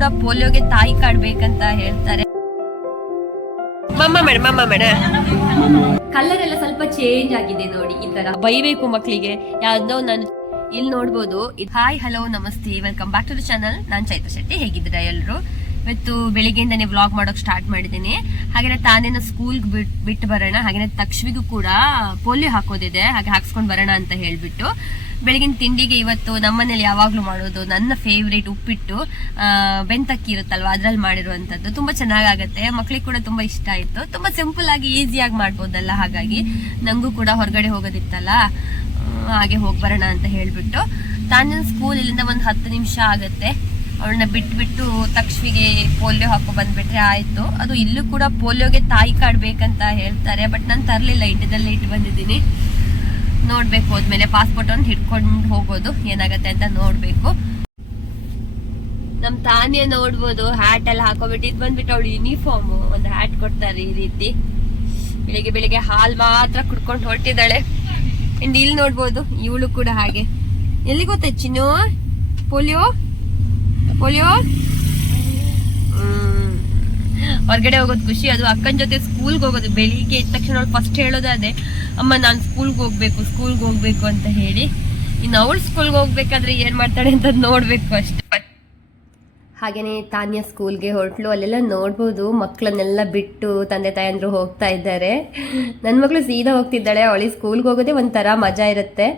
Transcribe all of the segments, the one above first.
ಕೂಡ ಪೋಲಿಯೋಗೆ ತಾಯಿ ಕಾಡ್ಬೇಕಂತ ಹೇಳ್ತಾರೆ. ಮಮ್ಮ ಮೇಡಮ್ ಮಮ್ಮ ಮೇಡಮ್ ಕಲರ್ ಎಲ್ಲ ಸ್ವಲ್ಪ ಚೇಂಜ್ ಆಗಿದೆ ನೋಡಿ ಈ ತರ. ಬೈಬೇಕು ಮಕ್ಕಳಿಗೆ ಯಾವ್ದೋ ನಾನು ಇಲ್ಲಿ ನೋಡ್ಬೋದು. ಹಾಯ್ ಹಲೋ ನಮಸ್ತೆ. Welcome back to the channel ನಾನು ಚೈತ್ರ ಶೆಟ್ಟಿ. ಹೇಗಿದ್ದೀರಾ ಎಲ್ಲರೂ ಇವತ್ತು ಬೆಳಿಗ್ಗೆಯಿಂದನೇ ವ್ಲಾಗ್ ಮಾಡೋಕ್ ಸ್ಟಾರ್ಟ್ ಮಾಡಿದ್ದೀನಿ. ಹಾಗೆ ತಾನೇನ ಸ್ಕೂಲ್ಗೆ ಬಿಟ್ ಬಿಟ್ಟು ಬರೋಣ. ಹಾಗೆ ತಕ್ಷವಿಗೂ ಕೂಡ ಪೋಲಿಯೋ ಹಾಕೋದಿದೆ. ಹಾಗೆ ಹಾಕ್ಸ್ಕೊಂಡು ಬರೋಣ ಅಂತ ಹೇಳ್ಬಿಟ್ಟು. ಬೆಳಗಿನ ತಿಂಡಿಗೆ ಇವತ್ತು ನಮ್ಮನೇಲಿ ಯಾವಾಗಲೂ ಮಾಡೋದು ನನ್ನ ಫೇವ್ರೇಟ್ ಉಪ್ಪಿಟ್ಟು ಬೆಂತಕ್ಕಿ ಇರುತ್ತಲ್ವಾ, ಅದ್ರಲ್ಲಿ ಮಾಡಿರುವಂಥದ್ದು. ತುಂಬಾ ಚೆನ್ನಾಗಾಗತ್ತೆ. ಮಕ್ಳಿಗೆ ಕೂಡ ತುಂಬಾ ಇಷ್ಟ ಆಯ್ತು. ತುಂಬಾ ಸಿಂಪಲ್ ಆಗಿ ಈಸಿಯಾಗಿ ಮಾಡ್ಬೋದಲ್ಲ ಹಾಗಾಗಿ. ನಂಗೂ ಕೂಡ ಹೊರಗಡೆ ಹೋಗೋದಿತ್ತಲ್ಲ ಹಾಗೆ ಹೋಗಿ ಬರೋಣ ಅಂತ ಹೇಳಿಬಿಟ್ಟು. ತಾನ ಸ್ಕೂಲ್ ಇಲ್ಲಿಂದ ಒಂದು ಹತ್ತು ನಿಮಿಷ ಆಗುತ್ತೆ. ಅವಳನ್ನ ಬಿಟ್ಬಿಟ್ಟು ತಕ್ಷವಿಗೆ ಪೋಲಿಯೋ ಹಾಕೋ ಬಂದ್ಬಿಟ್ರೆ ಆಯ್ತು. ಅದು ಇಲ್ಲೂ ಕೂಡ ಪೋಲಿಯೋಗೆ ತಾಯಿ ಕಾಡ್ಬೇಕಂತ ಹೇಳ್ತಾರೆ, ಬಟ್ ನಾನು ತರಲಿಲ್ಲ, ಇಂಡಿಯಾದಲ್ಲೇ ಇಟ್ಟು ಬಂದಿದ್ದೀನಿ. ನೋಡ್ಬೇಕು, ಹೋದ್ಮೇಲೆ ಪಾಸ್ಪೋರ್ಟ್ ಒಂದು ಹಿಡ್ಕೊಂಡು ಹೋಗೋದು, ಏನಾಗತ್ತೆ ಅಂತ ನೋಡ್ಬೇಕು. ನಮ್ ತಾನೇ ನೋಡ್ಬೋದು ಹ್ಯಾಟ್ ಎಲ್ಲ ಹಾಕೋಬಿಟ್ಟು, ಇದು ಬಂದ್ಬಿಟ್ಟು ಅವಳು ಯೂನಿಫಾರ್ಮ್ ಒಂದು ಹ್ಯಾಟ್ ಕೊಡ್ತಾರೆ ಈ ರೀತಿ. ಬೆಳಿಗ್ಗೆ ಬೆಳಿಗ್ಗೆ ಹಾಲ್ ಮಾತ್ರ ಕುಡ್ಕೊಂಡು ಹೊರಟಿದ್ದಾಳೆ. ಅಂಡ್ ಇಲ್ಲಿ ನೋಡ್ಬೋದು, ಇವಳು ಕೂಡ ಹಾಗೆ. ಎಲ್ಲಿ ಗೊತ್ತ ಚಿನ್ನು? ಪೋಲಿಯೋ? ಪೋಲಿಯೋ. ಹೊರ್ಗಡೆ ಹೋಗೋದು ಖುಷಿ. ಅದು ಅಕ್ಕನ ಜೊತೆ ಸ್ಕೂಲ್ಗೆ ಹೋಗೋದು. ಬೆಳಿಗ್ಗೆ ಎದ್ದ ತಕ್ಷಣ ಅವಳು ಫಸ್ಟ್ ಹೇಳೋದು ಅದೇ ಅಮ್ಮ, ನಾನು ಸ್ಕೂಲ್ಗೆ ಹೋಗ್ಬೇಕು ಸ್ಕೂಲ್ಗೆ ಹೋಗ್ಬೇಕು ಅಂತ ಹೇಳಿ. ಇನ್ನು ಅವಳು ಸ್ಕೂಲ್ಗೆ ಹೋಗ್ಬೇಕಾದ್ರೆ ಏನು ಮಾಡ್ತಾಳೆ ಅಂತ ನೋಡಬೇಕು ಅಷ್ಟೇ. ಹಾಗೇನೆ ತಾನ್ಯ ಸ್ಕೂಲ್ಗೆ ಹೊರಟ್ಲು. ಅಲ್ಲೆಲ್ಲ ನೋಡ್ಬೋದು. ಮಕ್ಕಳನ್ನೆಲ್ಲ ಬಿಟ್ಟು ತಂದೆ ತಾಯಂದ್ರು ಹೋಗ್ತಾ ಇದ್ದಾರೆ. ನನ್ನ ಮಗಳು ಸೀದಾ ಹೋಗ್ತಿದ್ದಾಳೆ. ಅವಳಿಗೆ ಸ್ಕೂಲ್ಗೆ ಹೋಗೋದೇ ಒಂಥರ ಮಜಾ ಇರುತ್ತೆ.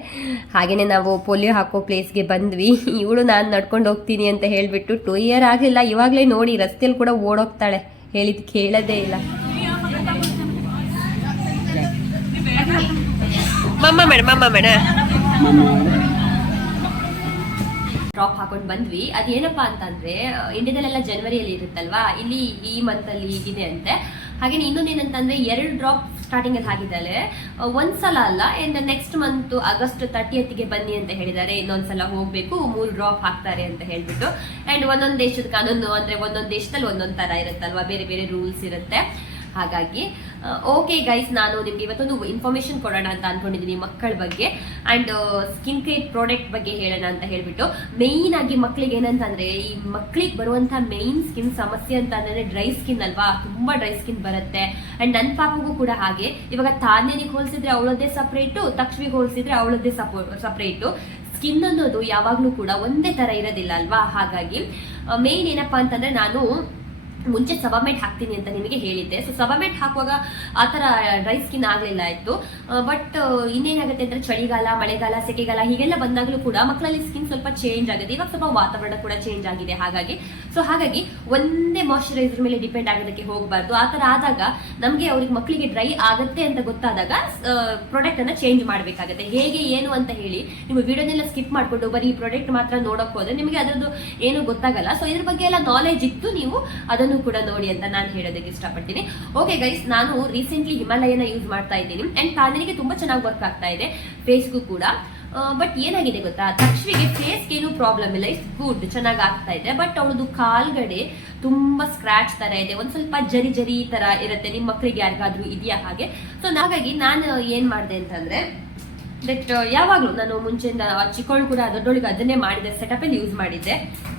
ಹಾಗೆಯೇ ನಾವು ಪೋಲಿಯೋ ಹಾಕೋ ಪ್ಲೇಸ್ಗೆ ಬಂದ್ವಿ. ಇವಳು ನಾನು ನಡ್ಕೊಂಡು ಹೋಗ್ತೀನಿ ಅಂತ ಹೇಳಿಬಿಟ್ಟು ಟೂ ಇಯರ್ ಆಗಲಿಲ್ಲ ಇವಾಗಲೇ ನೋಡಿ ರಸ್ತೆಯಲ್ಲಿ ಕೂಡ ಓಡೋಗ್ತಾಳೆ. ಹೇಳಿದ್ ಕೇಳದೇ ಇಲ್ಲ. ಮಮ್ಮ ಮೇಡಮ್ ಮಮ್ಮ ಮೇಡಮ್. ಡ್ರಾಪ್ ಹಾಕೊಂಡು ಬಂದ್ವಿ. ಅದೇನಪ್ಪಾ ಅಂತಂದ್ರೆ ಇಂಡಿಯಾದಲ್ಲೆಲ್ಲ ಜನವರಿಯಲ್ಲಿ ಇರುತ್ತಲ್ವಾ? ಇಲ್ಲಿ ಈ ಮಂತ್ ಅಲ್ಲಿ ಇದೆ ಅಂತೆ. ಹಾಗೆ ಇನ್ನೊಂದೇನಂತಂದ್ರೆ ಎರಡು ಡ್ರಾಪ್ ಸ್ಟಾರ್ಟಿಂಗ್ ಅಲ್ಲಿ ಹಾಕಿದ್ದಾರೆ ಒಂದ್ಸಲ ಅಲ್ಲ ಅಂಡ್ ನೆಕ್ಸ್ಟ್ ಮಂತ್ ಆಗಸ್ಟ್ ತರ್ಟಿಯತ್ಗೆ ಬನ್ನಿ ಅಂತ ಹೇಳಿದ್ದಾರೆ. ಇನ್ನೊಂದ್ಸಲ ಹೋಗ್ಬೇಕು, ಮೂರು ಡ್ರಾಪ್ ಹಾಕ್ತಾರೆ ಅಂತ ಹೇಳ್ಬಿಟ್ಟು. ಅಂಡ್ ಒಂದೊಂದು ದೇಶದ ಕಾನೂನು, ಅಂದ್ರೆ ಒಂದೊಂದು ದೇಶದಲ್ಲಿ ಒಂದೊಂದ್ ತರ ಇರುತ್ತಲ್ವಾ? ಬೇರೆ ಬೇರೆ ರೂಲ್ಸ್ ಇರುತ್ತೆ. ಹಾಗಾಗಿ ಓಕೆ ಗೈಸ್ ನಾನು ನಿಮ್ಗೆ ಇವತ್ತೊಂದು ಇನ್ಫಾರ್ಮೇಶನ್ ಕೊಡೋಣ ಅಂತ ಅನ್ಕೊಂಡಿದ್ದೀನಿ ಮಕ್ಕಳ ಬಗ್ಗೆ. ಅಂಡ್ ಸ್ಕಿನ್ ಕೇರ್ ಪ್ರಾಡಕ್ಟ್ ಬಗ್ಗೆ ಹೇಳೋಣ ಅಂತ ಹೇಳ್ಬಿಟ್ಟು ಮೇಯ್ನ್ ಆಗಿ ಮಕ್ಕಳಿಗೆ ಏನಂತಂದ್ರೆ, ಈ ಮಕ್ಕಳಿಗೆ ಬರುವಂತಹ ಮೇಯ್ನ್ ಸ್ಕಿನ್ ಸಮಸ್ಯೆ ಅಂತ ಅಂದ್ರೆ ಡ್ರೈ ಸ್ಕಿನ್ ಅಲ್ವಾ? ತುಂಬಾ ಡ್ರೈ ಸ್ಕಿನ್ ಬರುತ್ತೆ. ಅಂಡ್ ನನ್ನ ಪಾಪಗೂ ಕೂಡ ಹಾಗೆ. ಇವಾಗ ತಾನೇನಿಗೆ ಹೋಲಿಸಿದ್ರೆ ಅವಳದ್ದೇ ಸಪ್ರೇಟು ತಕ್ಷ್ವಿ ಹೋಲಿಸಿದ್ರೆ ಅವಳದ್ದೇ ಸಪ್ರೇಟು ಸ್ಕಿನ್ ಅನ್ನೋದು ಯಾವಾಗ್ಲೂ ಕೂಡ ಒಂದೇ ತರ ಇರೋದಿಲ್ಲ ಅಲ್ವಾ? ಹಾಗಾಗಿ ಮೇಯ್ನ್ ಏನಪ್ಪಾ ಅಂತಂದ್ರೆ ನಾನು ಮುಂಚೆ ಸಬಮೆಟ್ ಹಾಕ್ತೀನಿ ಅಂತ ನಿಮಗೆ ಹೇಳಿದ್ದೆ. ಸೊ ಸಬಮೆಟ್ ಹಾಕುವಾಗ ಆ ಥರ ಡ್ರೈ ಸ್ಕಿನ್ ಆಗಲಿಲ್ಲ ಇತ್ತು ಬಟ್ ಇನ್ನೇನಾಗುತ್ತೆ ಅಂದರೆ ಚಳಿಗಾಲ, ಮಳೆಗಾಲ, ಸೆಕೆಗಾಲ ಹೀಗೆಲ್ಲ ಬಂದಾಗಲೂ ಕೂಡ ಮಕ್ಕಳಲ್ಲಿ ಸ್ಕಿನ್ ಸ್ವಲ್ಪ ಚೇಂಜ್ ಆಗುತ್ತೆ. ಇವಾಗ ಸ್ವಲ್ಪ ವಾತಾವರಣ ಕೂಡ ಚೇಂಜ್ ಆಗಿದೆ ಹಾಗಾಗಿ. ಸೊ ಹಾಗಾಗಿ ಒಂದೇ ಮಾಯಶ್ಚರೈಸರ್ ಮೇಲೆ ಡಿಪೆಂಡ್ ಆಗೋದಕ್ಕೆ ಹೋಗಬಾರ್ದು. ಆ ಥರ ಆದಾಗ ನಮಗೆ ಅವ್ರಿಗೆ ಮಕ್ಕಳಿಗೆ ಡ್ರೈ ಆಗುತ್ತೆ ಅಂತ ಗೊತ್ತಾದಾಗ ಪ್ರಾಡಕ್ಟ್ ಅನ್ನ ಚೇಂಜ್ ಮಾಡಬೇಕಾಗುತ್ತೆ. ಹೇಗೆ, ಏನು ಅಂತ ಹೇಳಿ ನೀವು ವಿಡಿಯೋನೆಲ್ಲ ಸ್ಕಿಪ್ ಮಾಡಿಕೊಂಡು ಬರೀ ಪ್ರಾಡಕ್ಟ್ ಮಾತ್ರ ನೋಡೋಕೆ ಹೋದರೆ ನಿಮಗೆ ಅದರದ್ದು ಏನು ಗೊತ್ತಾಗಲ್ಲ. ಸೊ ಇದ್ರ ಬಗ್ಗೆ ಎಲ್ಲ ನಾಲೆಜ್ ಇತ್ತು ನೀವು ಅದನ್ನು ಕೂಡ ನೋಡಿ ಅಂತ ನಾನು ಹೇಳೋದಕ್ಕೆ ಇಷ್ಟಪಡ್ತೀನಿ. ಓಕೆ ಗೈಸ್ ನಾನು ರೀಸೆಂಟ್ಲಿ ಹಿಮಾಲಯನ ಯೂಸ್ ಮಾಡ್ತಾ ಇದ್ದೀನಿ. ಅಂಡ್ ತಾನಿಗೆ ತುಂಬಾ ಚೆನ್ನಾಗಿ ವರ್ಕ್ ಆಗ್ತಾ ಇದೆ. ಫೇಸ್ಗೂ ಕೂಡ. ಬಟ್ ಏನಾಗಿದೆ ಗೊತ್ತಾ? ತಕ್ಷವಿಗೆ ಫೇಸ್ಗೆ ಏನು ಪ್ರಾಬ್ಲಮ್ ಇಲ್ಲ. ಇಟ್ಸ್ ಗುಡ್ ಚೆನ್ನಾಗಿ ಆಗ್ತಾ ಇದೆ. ಬಟ್ ಅವಳದು ಕಾಲ್ಗಡೆ ತುಂಬಾ ಸ್ಕ್ರಾಚ್ ತರ ಇದೆ. ಒಂದ್ ಸ್ವಲ್ಪ ಜರಿ ಜರಿ ತರ ಇರುತ್ತೆ. ನಿಮ್ಮ ಮಕ್ಕಳಿಗೆ ಯಾರಿಗಾದ್ರೂ ಇದೆಯಾ ಹಾಗೆ? ಸೊ ಹಾಗಾಗಿ ನಾನು ಏನ್ ಮಾಡಿದೆ ಅಂತಂದ್ರೆ ದಟ್ ಯಾವಾಗಲೂ ನಾನು ಮುಂಚೆಯಿಂದ ಚಿಕ್ಕವಳು ಕೂಡ ದೊಡ್ಡವಳಿಗೆ ಅದನ್ನೇ ಮಾಡಿದ್ದೆ ಸೆಟಪ್ ಅಲ್ಲಿ ಯೂಸ್ ಮಾಡಿದ್ದೆ.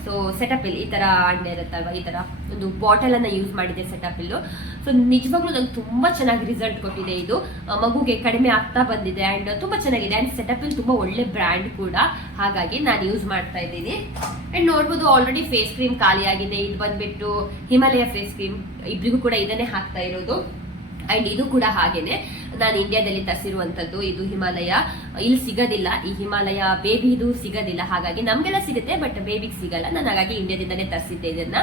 ಸೊ ಸೆಟಪ್ ಇಲ್ಲಿ ಈ ತರ ಅಣ್ಣ ಇರುತ್ತಲ್ವಾ, ಈ ತರ ಒಂದು ಬಾಟಲ್ ಅನ್ನ ಯೂಸ್ ಮಾಡಿದ್ದೆ ಸೆಟಪ್ ಇಲ್ಲು. ಸೊ ನಿಜವಾಗ್ಲೂ ನಂಗೆ ತುಂಬಾ ಚೆನ್ನಾಗಿ ರಿಸಲ್ಟ್ ಕೊಟ್ಟಿದೆ ಇದು. ಮಗುಗೆ ಕಡಿಮೆ ಆಗ್ತಾ ಬಂದಿದೆ ಅಂಡ್ ತುಂಬಾ ಚೆನ್ನಾಗಿದೆ ಅಂಡ್ ಸೆಟಪ್ ಇಲ್ಲಿ ತುಂಬಾ ಒಳ್ಳೆ ಬ್ರ್ಯಾಂಡ್ ಕೂಡ. ಹಾಗಾಗಿ ನಾನು ಯೂಸ್ ಮಾಡ್ತಾ ಇದ್ದೀನಿ. ಅಂಡ್ ನೋಡ್ಬೋದು ಆಲ್ರೆಡಿ ಫೇಸ್ ಕ್ರೀಮ್ ಖಾಲಿ ಆಗಿದೆ ಇದು ಬಂದ್ಬಿಟ್ಟು ಹಿಮಾಲಯ ಫೇಸ್ ಕ್ರೀಮ್ ಇಬ್ರಿಗೂ ಕೂಡ ಇದನ್ನೇ ಹಾಕ್ತಾ ಇರೋದು. ಅಂಡ್ ಇದು ಕೂಡ ಹಾಗೇನೆ. ನಾನು ಇಂಡಿಯಾದಲ್ಲಿ ತರಿಸಿರುವಂತದ್ದು ಇದು ಹಿಮಾಲಯ. ಇಲ್ಲಿ ಸಿಗೋದಿಲ್ಲ. ಈ ಹಿಮಾಲಯ ಬೇಬಿದು ಸಿಗೋದಿಲ್ಲ. ಹಾಗಾಗಿ ನಮ್ಗೆಲ್ಲ ಸಿಗುತ್ತೆ ಬಟ್ ಬೇಬಿಗೆ ಸಿಗಲ್ಲ. ನಾನು ಹಾಗಾಗಿ ಇಂಡಿಯಾದಿಂದಲೇ ತರಿಸಿದ್ದೆ ಇದನ್ನ.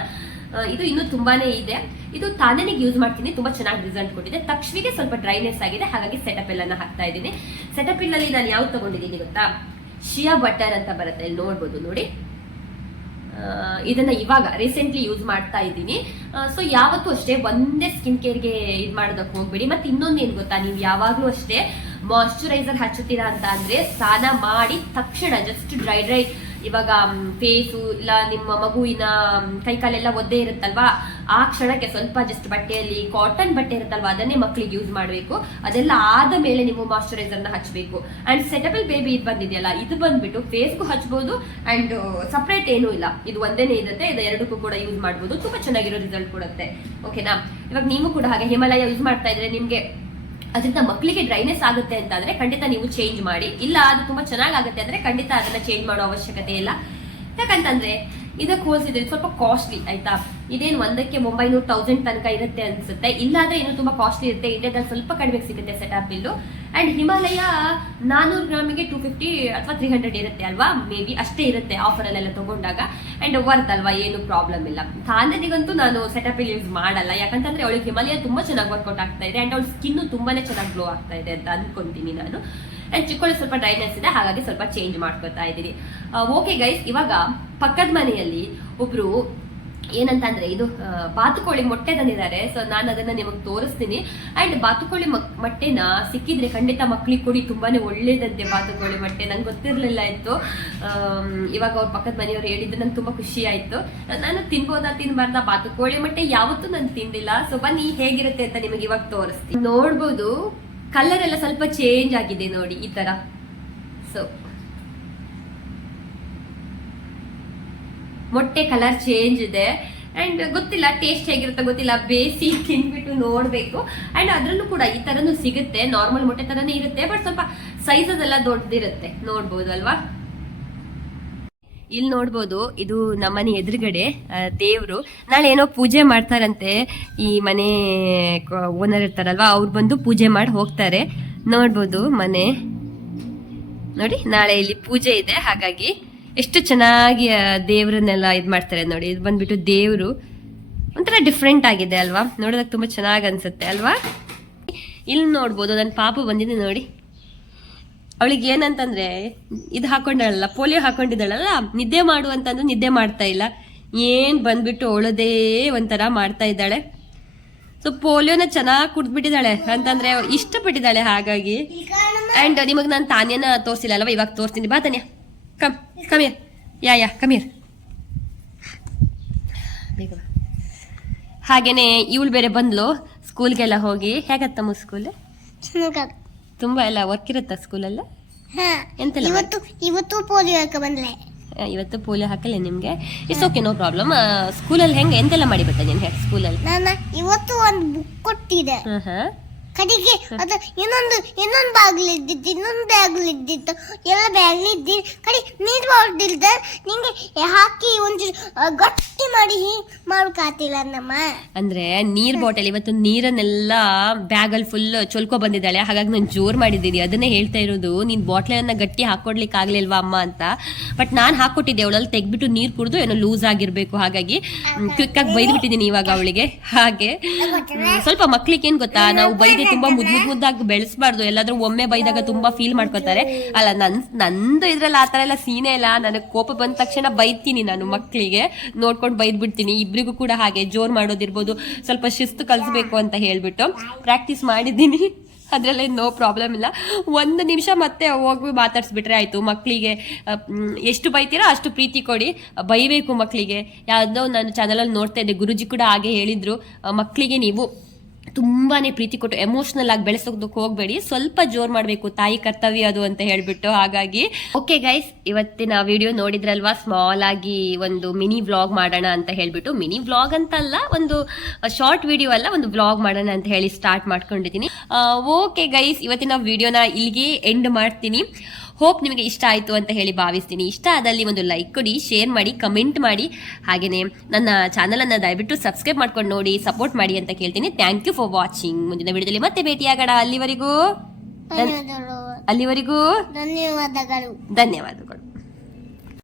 ಇದು ಇನ್ನೂ ತುಂಬಾನೇ ಇದೆ. ಇದು ತಾನೇನಿಗೆ ಯೂಸ್ ಮಾಡ್ತೀನಿ. ತುಂಬಾ ಚೆನ್ನಾಗಿ ರಿಸಲ್ಟ್ ಕೊಟ್ಟಿದೆ. ತಕ್ಷಣಕ್ಕೆ ಸ್ವಲ್ಪ ಡ್ರೈನೆಸ್ ಆಗಿದೆ. ಹಾಗಾಗಿ ಸೆಟಪ್ ಎಲ್ಲನ ಹಾಕ್ತಾ ಇದ್ದೀನಿ. ಸೆಟಪ್ ನಾನು ಯಾವ್ದು ತಗೊಂಡಿದ್ದೀನಿ ಗೊತ್ತಾ? ಶಿಯಾ ಬಟರ್ ಅಂತ ಬರುತ್ತೆ. ಇಲ್ಲಿ ನೋಡ್ಬೋದು, ನೋಡಿ. ಇದನ್ನ ಇವಾಗ ರೀಸೆಂಟ್ಲಿ ಯೂಸ್ ಮಾಡ್ತಾ ಇದ್ದೀನಿ. ಸೊ ಯಾವತ್ತೂ ಅಷ್ಟೇ ಒಂದೇ ಸ್ಕಿನ್ ಕೇರ್ಗೆ ಇದು ಮಾಡೋದಕ್ಕೆ ಹೋಗ್ಬೇಡಿ. ಮತ್ತೆ ಇನ್ನೊಂದು ಏನು ಗೊತ್ತಾ, ನೀವು ಯಾವಾಗಲೂ ಅಷ್ಟೇ ಮಾಯಶ್ಚರೈಸರ್ ಹಚ್ಚುತ್ತೀರಾ ಅಂತ ಅಂದ್ರೆ ಸ್ನಾನ ಮಾಡಿ ತಕ್ಷಣ ಜಸ್ಟ್ ಡ್ರೈ ಡ್ರೈ ಇವಾಗ ಫೇಸು ಇಲ್ಲ, ನಿಮ್ಮ ಮಗುವಿನ ಕೈಕಾಲೆಲ್ಲ ಒದ್ದೆ ಇರುತ್ತಲ್ವಾ? ಆ ಕ್ಷಣಕ್ಕೆ ಸ್ವಲ್ಪ ಜಸ್ಟ್ ಬಟ್ಟೆಯಲ್ಲಿ ಕಾಟನ್ ಬಟ್ಟೆ ಇರುತ್ತಲ್ವಾ? ಅದನ್ನೇ ಮಕ್ಕಳಿಗೆ ಯೂಸ್ ಮಾಡಬೇಕು. ಅದೆಲ್ಲ ಆದ ಮೇಲೆ ನೀವು ಮಾಯಶ್ಚರೈಸರ್ನ ಹಚ್ಚಬೇಕು ಅಂಡ್ ಸೆಟಬಲ್ ಬೇಬಿ ಇದು ಬಂದಿದೆಯಲ್ಲ, ಇದು ಬಂದ್ಬಿಟ್ಟು ಫೇಸ್ಗೂ ಹಚ್ಬೋದು ಅಂಡ್ ಸಪ್ರೇಟ್ ಏನೂ ಇಲ್ಲ. ಇದು ಒಂದೇನೆ ಇರುತ್ತೆ, ಇದು ಎರಡಕ್ಕೂ ಕೂಡ ಯೂಸ್ ಮಾಡ್ಬೋದು. ತುಂಬಾ ಚೆನ್ನಾಗಿರೋ ರಿಸಲ್ಟ್ ಕೊಡುತ್ತೆ. ಓಕೆನಾ ಇವಾಗ ನೀವು ಕೂಡ ಹಾಗೆ ಹಿಮಾಲಯ ಯೂಸ್ ಮಾಡ್ತಾ ಇದ್ರೆ ನಿಮ್ಗೆ ಅದರಿಂದ ಮಕ್ಕಳಿಗೆ ಡ್ರೈನೆಸ್ ಆಗುತ್ತೆ ಅಂತ ಅಂದ್ರೆ ಖಂಡಿತ ನೀವು ಚೇಂಜ್ ಮಾಡಿ. ಇಲ್ಲ, ಅದು ತುಂಬಾ ಚೆನ್ನಾಗಾಗುತ್ತೆ ಅಂದ್ರೆ ಖಂಡಿತ ಅದನ್ನ ಚೇಂಜ್ ಮಾಡೋ ಅವಶ್ಯಕತೆ ಇಲ್ಲ. ಯಾಕಂತಂದ್ರೆ ಇದಕ್ಕೆ ಹೋಲಿಸಿದ್ರೆ ಸ್ವಲ್ಪ ಕಾಸ್ಟ್ಲಿ ಆಯ್ತಾ? ಇದೇನು ಒಂದಕ್ಕೆ ಒಂಬೈನೂರು ತೌಸಂಡ್ ತನಕ ಇರುತ್ತೆ ಅನ್ಸುತ್ತೆ. ಇಲ್ಲಾದ್ರೆ ಇನ್ನು ತುಂಬಾ ಕಾಸ್ಟ್ಲಿ ಇರುತ್ತೆ. ಇಂಡಿಯಾದಲ್ಲಿ ಸ್ವಲ್ಪ ಕಡಿಮೆ ಸಿಗುತ್ತೆ ಸೆಟಪ್ ಬಿಲ್ಲು. ಅಂಡ್ ಹಿಮಾಲಯ ನಾನೂರು ಗ್ರಾಮಿಗೆ ಟೂ ಫಿಫ್ಟಿ ಅಥವಾ ತ್ರೀ ಹಂಡ್ರೆಡ್ ಇರುತ್ತೆ ಅಲ್ವಾ? ಮೇ ಬಿ ಅಷ್ಟೇ ಇರುತ್ತೆ ಆಫರಲ್ಲೆಲ್ಲ ತಗೊಂಡಾಗ. ಅಂಡ್ ವರ್ತ್ ಅಲ್ವಾ? ಏನು ಪ್ರಾಬ್ಲಮ್ ಇಲ್ಲ. ತಾಂದನಿಗಂತೂ ನಾನು ಸೆಟಪ್ ಇಲ್ಲಿ ಯೂಸ್ ಮಾಡಲ್ಲ. ಯಾಕಂತಂದ್ರೆ ಅವಳಿಗೆ ಹಿಮಾಲಯ ತುಂಬಾ ಚೆನ್ನಾಗಿ ವರ್ಕೌಟ್ ಆಗ್ತಾ ಇದೆ. ಅಂಡ್ ಅವಳ ಸ್ಕಿನ್ ತುಂಬಾನೇ ಚೆನ್ನಾಗಿ ಗ್ಲೋ ಆಗ್ತಾ ಇದೆ ಅಂತ ಅನ್ಕೊಂತೀನಿ ನಾನು. ಅಂಡ್ ಚಿಕ್ಕೋಳಿ ಸ್ವಲ್ಪ ಡ್ರೈನೆಸ್ ಇದೆ, ಹಾಗಾಗಿ ಸ್ವಲ್ಪ ಚೇಂಜ್ ಮಾಡ್ಕೊತಾ ಇದ್ದೀರಿ ಓಕೆ ಗೈಸ್ ಇವಾಗ ಪಕ್ಕದ ಮನೆಯಲ್ಲಿ ಒಬ್ರು ಏನಂತಂದ್ರೆ, ಇದು ಬಾತುಕೋಳಿ ಮೊಟ್ಟೆ ತಂದಿದ್ದಾರೆ. ಸೊ ನಾನು ಅದನ್ನ ನಿಮಗೆ ತೋರಿಸ್ತೀನಿ. ಅಂಡ್ ಬಾತುಕೋಳಿ ಮೊಟ್ಟೆನ ಸಿಕ್ಕಿದ್ರೆ ಖಂಡಿತ ಮಕ್ಳಿಗೆ ಕೊಡಿ. ತುಂಬಾನೇ ಒಳ್ಳೇದಂತೆ ಬಾತುಕೋಳಿ ಮೊಟ್ಟೆ. ನಂಗೆ ಗೊತ್ತಿರ್ಲಿಲ್ಲ ಇತ್ತು. ಇವಾಗ ಅವ್ರ ಪಕ್ಕದ ಮನೆಯವರು ಹೇಳಿದ್ದು ನಂಗೆ ತುಂಬಾ ಖುಷಿ ಆಯ್ತು. ನಾನು ತಿನ್ಬೋದಾ, ತಿನ್ಬಾರ್ದ? ಬಾತುಕೋಳಿ ಮೊಟ್ಟೆ ಯಾವತ್ತೂ ನಾನು ತಿಂದಿಲ್ಲ. ಸೊ ಬನ್ನಿ, ಹೇಗಿರುತ್ತೆ ಅಂತ ನಿಮಗೆ ಇವಾಗ ತೋರಿಸ್ತೀನಿ. ನೋಡ್ಬೋದು ಕಲರ್ ಎಲ್ಲ ಸ್ವಲ್ಪ ಚೇಂಜ್ ಆಗಿದೆ ನೋಡಿ, ಈ ತರ. ಸೊ ಮೊಟ್ಟೆ ಕಲರ್ ಚೇಂಜ್ ಇದೆ. ಅಂಡ್ ಗೊತ್ತಿಲ್ಲ ಟೇಸ್ಟ್ ಹೇಗಿರುತ್ತೆ ಗೊತ್ತಿಲ್ಲ, ಬೇಯಿಸಿ ತಿನ್ಬಿಟ್ಟು ನೋಡ್ಬೇಕು. ಅಂಡ್ ಅದ್ರಲ್ಲೂ ಕೂಡ ಈ ತರನು ಸಿಗುತ್ತೆ ನಾರ್ಮಲ್ ಮೊಟ್ಟೆ ತರನೇ ಇರುತ್ತೆ ಬಟ್ ಸ್ವಲ್ಪ ಸೈಜಸ್ ಎಲ್ಲ ದೊಡ್ಡದಿರುತ್ತೆ ನೋಡ್ಬೋದು ಅಲ್ವಾ? ಇಲ್ಲಿ ನೋಡ್ಬೋದು, ಇದು ನಮ್ಮನೆ ಎದುರುಗಡೆ ದೇವರು. ನಾಳೆ ಏನೋ ಪೂಜೆ ಮಾಡ್ತಾರಂತೆ ಈ ಮನೆ ಓನರ್ ಇರ್ತಾರಲ್ವಾ, ಅವ್ರು ಬಂದು ಪೂಜೆ ಮಾಡಿ ಹೋಗ್ತಾರೆ. ನೋಡ್ಬೋದು ಮನೆ. ನೋಡಿ, ನಾಳೆ ಇಲ್ಲಿ ಪೂಜೆ ಇದೆ, ಹಾಗಾಗಿ ಎಷ್ಟು ಚೆನ್ನಾಗಿ ದೇವರನ್ನೆಲ್ಲ ಇದು ಮಾಡ್ತಾರೆ ನೋಡಿ. ಇದು ಬಂದ್ಬಿಟ್ಟು ದೇವರು. ಒಂಥರ ಡಿಫ್ರೆಂಟ್ ಆಗಿದೆ ಅಲ್ವಾ? ನೋಡೋದಕ್ಕೆ ತುಂಬಾ ಚೆನ್ನಾಗಿ ಅನ್ಸುತ್ತೆ ಅಲ್ವಾ? ಇಲ್ಲಿ ನೋಡ್ಬೋದು ನನ್ನ ಪಾಪು ಬಂದಿದೆ ನೋಡಿ. ಅವಳಿಗೆ ಏನಂತಂದ್ರೆ, ಇದು ಹಾಕೊಂಡಳಲ್ಲ ಪೋಲಿಯೋ ಹಾಕೊಂಡಿದ್ದಾಳಲ್ಲ, ನಿದ್ದೆ ಮಾಡು ಅಂತಂದ್ರೆ ನಿದ್ದೆ ಮಾಡ್ತಾ ಇಲ್ಲ. ಏನ್ ಬಂದ್ಬಿಟ್ಟು ಅವಳದೇ ಒಂಥರ ಮಾಡ್ತಾ ಇದ್ದಾಳೆ. ಸೊ ಪೋಲಿಯೋನ ಚೆನ್ನಾಗಿ ಕುಡ್ದ್ಬಿಟ್ಟಿದ್ದಾಳೆ ಅಂತಂದ್ರೆ ಇಷ್ಟಪಟ್ಟಿದ್ದಾಳೆ ಹಾಗಾಗಿ. ಅಂಡ್ ನಿಮಗೆ ನಾನು ತಾನೇನ ತೋರಿಸಿಲ್ಲ ಅಲ್ವಾ? ಇವಾಗ ತೋರಿಸ್ತೀನಿ. ಬಾ ತಾನ್ಯ. ಕಮ್ ಕಮೀರ್ ಯಾ ಯಾ ಕಮೀರ್. ಹಾಗೇನೆ, ಇವಳು ಬೇರೆ ಬಂದ್ಲು. ಸ್ಕೂಲ್ಗೆಲ್ಲ ಹೋಗಿ. ಹೇಗತ್ತಮ್ಮ ಸ್ಕೂಲ್ ಚೆನ್ನಾಗ್ ತುಂಬಾ ಎಲ್ಲ ವರ್ಕ್ ಇರುತ್ತಾ ಸ್ಕೂಲಲ್ಲ ಹಾ. ಎಂತೆಲ್ಲ ಇವತ್ತು ಇವತ್ತು ಪೋಲಿಯೋ ಹಾಕ ಬಂದ್ಲೆ. ಇವತ್ತು ಪೋಲಿಯೋ ಹಾಕಲ್ಲ ನಿಮ್ಗೆ? ಇಟ್ಸ್ ಓಕೆ ನೋ ಪ್ರಾಬ್ಲಮ್ ಸ್ಕೂಲಲ್ಲಿ ಹೆಂಗೆ ಎಂತೆಲ್ಲ ಮಾಡಿ ಬರ್ತಾ ನೀನು ಸ್ಕೂಲಲ್ಲಿ ನಾನು ಇವತ್ತು ಒಂದು ಬುಕ್ ಕೊಟ್ಟಿದೆ. ಹಾಂ ಹಾಂ ಕಡೆಗೆ ಅದು ಇನ್ನೊಂದು ಇನ್ನೊಂದು ಬಾಗಿಲು ಇದ್ದಿತ್ತು ಇನ್ನೊಂದು ಬ್ಯಾಗ್ಲು ಇದ್ದಿತ್ತು. ಎಲ್ಲ ಬ್ಯಾಗ್ಲು ಇದ್ದಿ. ಕಡೆ ನೀರು ಬಾಟ್ಲಿಲ್ದ ನಿಂಗೆ ಹಾಕಿ ಒಂದು ಗಟ್ಟಿ ಮಾಡಿ ಹಿಂಗ್ ಮಾಡ್ಕಾತಿಲ್ಲ ನಮ್ಮ ಅಂದ್ರೆ ನೀರ್ ಬಾಟಲ್ ಇವತ್ತು ನೀರನ್ನೆಲ್ಲ ಬ್ಯಾಗಲ್ಲಿ ಫುಲ್ ಚೊಲ್ಕೊ ಬಂದಿದ್ದಾಳೆ. ಹಾಗಾಗಿ ನಾನು ಜೋರ್ ಮಾಡಿದ್ದೀನಿ. ಅದನ್ನೇ ಹೇಳ್ತಾ ಇರೋದು ನೀನ್ ಬಾಟ್ಲನ್ನ ಗಟ್ಟಿ ಹಾಕೊಡ್ಲಿಕ್ಕೆ ಆಗ್ಲಿಲ್ವಾ ಅಮ್ಮ ಅಂತ. ಬಟ್ ನಾನ್ ಹಾಕೊಟ್ಟಿದ್ದೆ ಅವಳಲ್ಲಿ ತೆಗ್ಬಿಟ್ಟು ನೀರ್ ಕುಡಿದು ಏನೋ ಲೂಸ್ ಆಗಿರ್ಬೇಕು. ಹಾಗಾಗಿ ಕ್ವಿಕ್ ಆಗಿ ಬೈದ್ ಬಿಟ್ಟಿದ್ದೀನಿ ಇವಾಗ ಅವಳಿಗೆ. ಹಾಗೆ. ಸ್ವಲ್ಪ ಮಕ್ಳಿಗೆ ಏನ್ ಗೊತ್ತಾ ನಾವು ಬೈದೆ ತುಂಬಾ ಮುದ್ ಮುದ್ ಮುದ್ದಾಗಿ ಬೆಳೆಸಬಾರ್ದು. ಎಲ್ಲಾದ್ರೂ ಒಮ್ಮೆ ಬೈದಾಗ ತುಂಬಾ ಫೀಲ್ ಮಾಡ್ಕೋತಾರೆ ಅಲ್ಲ, ನನ್, ನಂದು ಇದ್ರಲ್ಲಿ ಆತರ ಎಲ್ಲ ಸೀನೇ ಇಲ್ಲ. ನನಗೆ ಕೋಪ ಬಂದ ತಕ್ಷಣ ಬೈತೀನಿ ನಾನು ಮಕ್ಕಳಿಗೆ. ನೋಡ್ಕೊಂಡು ಬೈದ್ ಬಿಡ್ತೀನಿ ಇಬ್ರಿಗೂ ಕೂಡ ಹಾಗೆ ಜೋರ್ ಮಾಡೋದಿರ್ಬೋದು. ಸ್ವಲ್ಪ ಶಿಸ್ತು ಕಲಿಸ್ಬೇಕು ಅಂತ ಹೇಳ್ಬಿಟ್ಟು ಪ್ರಾಕ್ಟೀಸ್ ಮಾಡಿದ್ದೀನಿ. ಅದ್ರಲ್ಲಿ ನೋ ಪ್ರಾಬ್ಲಮ್ ಇಲ್ಲ. ಒಂದು ನಿಮಿಷ ಮತ್ತೆ ಹೋಗಿ ಮಾತಾಡ್ಸ್ಬಿಟ್ರೆ ಆಯ್ತು. ಮಕ್ಕಳಿಗೆ ಎಷ್ಟು ಬೈತೀರಾ ಅಷ್ಟು ಪ್ರೀತಿ ಕೊಡಿ. ಬೈಬೇಕು ಮಕ್ಕಳಿಗೆ. ಯಾವುದೋ ನಾನು ಚಾನಲಲ್ಲಿ ನೋಡ್ತಾ ಇದ್ದೆ. ಗುರುಜಿ ಕೂಡ ಹಾಗೆ ಹೇಳಿದ್ರು. ಮಕ್ಕಳಿಗೆ ನೀವು ತುಂಬಾನೇ ಪ್ರೀತಿ ಕೊಟ್ಟು ಎಮೋಷನಲ್ ಆಗಿ ಬೆಳೆಸೋದಕ್ಕೆ ಹೋಗ್ಬೇಡಿ. ಸ್ವಲ್ಪ ಜೋರ್ ಮಾಡಬೇಕು. ತಾಯಿ ಕರ್ತವ್ಯ ಅದು ಅಂತ ಹೇಳ್ಬಿಟ್ಟು ಹಾಗಾಗಿ. ಓಕೆ ಗೈಸ್ ಇವತ್ತಿನ ವಿಡಿಯೋ ನೋಡಿದ್ರಲ್ವಾ? ಸ್ಮಾಲ್ ಆಗಿ ಒಂದು ಮಿನಿ ವ್ಲಾಗ್ ಮಾಡೋಣ ಅಂತ ಹೇಳ್ಬಿಟ್ಟು. ಮಿನಿ ವ್ಲಾಗ್ ಅಂತ ಅಲ್ಲ ಒಂದು ಶಾರ್ಟ್ ವಿಡಿಯೋ ಅಲ್ಲ, ಒಂದು ವ್ಲಾಗ್ ಮಾಡೋಣ ಅಂತ ಹೇಳಿ ಸ್ಟಾರ್ಟ್ ಮಾಡ್ಕೊಂಡಿದ್ದೀನಿ. ಓಕೆ ಗೈಸ್ ಇವತ್ತಿನ ವಿಡಿಯೋನ ಇಲ್ಲಿಗೆ ಎಂಡ್ ಮಾಡ್ತೀನಿ. ಹೋಪ್ ನಿಮಗೆ ಇಷ್ಟ ಆಯಿತು ಅಂತ ಹೇಳಿ ಭಾವಿಸ್ತೀನಿ. ಇಷ್ಟ ಆದಲ್ಲಿ ಒಂದು ಲೈಕ್ ಕೊಡಿ ಶೇರ್ ಮಾಡಿ ಕಮೆಂಟ್ ಮಾಡಿ. ಹಾಗೆಯೇ ನನ್ನ ಚಾನಲನ್ನು ದಯವಿಟ್ಟು ಸಬ್ಸ್ಕ್ರೈಬ್ ಮಾಡ್ಕೊಂಡು ನೋಡಿ ಸಪೋರ್ಟ್ ಮಾಡಿ ಅಂತ ಕೇಳ್ತೀನಿ. ಥ್ಯಾಂಕ್ ಯು ಫಾರ್ ವಾಚಿಂಗ್ ಮುಂದಿನ ವಿಡಿಯೋದಲ್ಲಿ ಮತ್ತೆ ಭೇಟಿಯಾಗೋಣ. ಅಲ್ಲಿವರೆಗೂ ಅಲ್ಲಿವರೆಗೂ ಧನ್ಯವಾದಗಳು. ಧನ್ಯವಾದಗಳು.